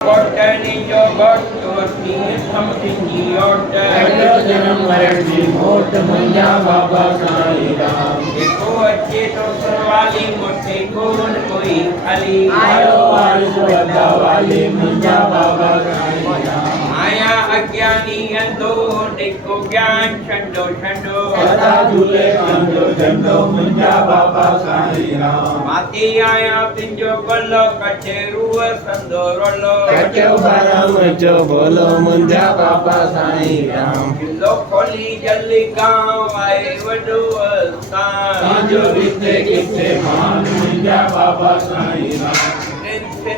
Botany yogurt to tea something yogurt. जन्म मरण की मोट मुंजा बाबा साईं राम। देखो अच्छे तो सरवाली मोटे कौन कोई खाली आयो वारिस वड्डा वाली मुंजा बाबा साईं राम। माया अज्ञानी अंधो देखो ज्ञान छंडो छंडो सदा झूले कंदो झंडो मुंजा बाबा साईं राम। माती आया पिंजो गलो कचे रूह संदो रोलो कचो बाराम जो बोलो मुंजा बाबा साईं राम। लो खोली जल्दी गांव आए वडो स्थान सांजो किथे किथे मान मुंजा बाबा साईं राम।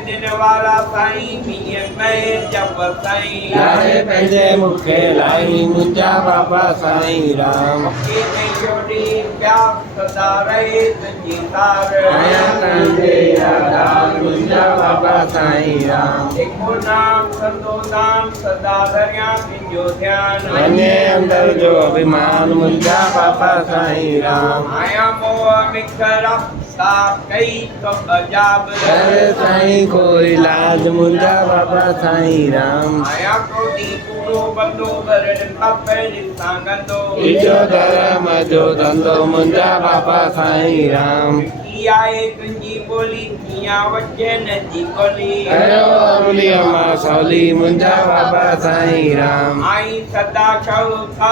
दिन वाला साईं मिये मैं जब साईं लारे पंहिंजे मुखे लाई मुंजा बाबा साईं राम। की नहीं छोड़ी प्यास सदा रहे तुझी तार आया कांदे यादार मुंजा बाबा साईं राम। देखो नाम संतो नाम सदा दरिया पिंजो ध्यान वने अंदर जो अभिमान मुंजा बाबा साईं राम। आया मोह मिखरा साफ कई तो अजाब अरे साईं कोई लाज मुंजा बाबा साईं राम। आया क्रोधी पूरो बंदो भरण पापड़ सांगंदो इजो धर्म जो धंधो मुंजा बाबा साईं राम। किया तुंजी बोली किया वचन जी बोली अयो अरुली अम्मा सौली मुंजा बाबा साईं राम। आई सदा शौका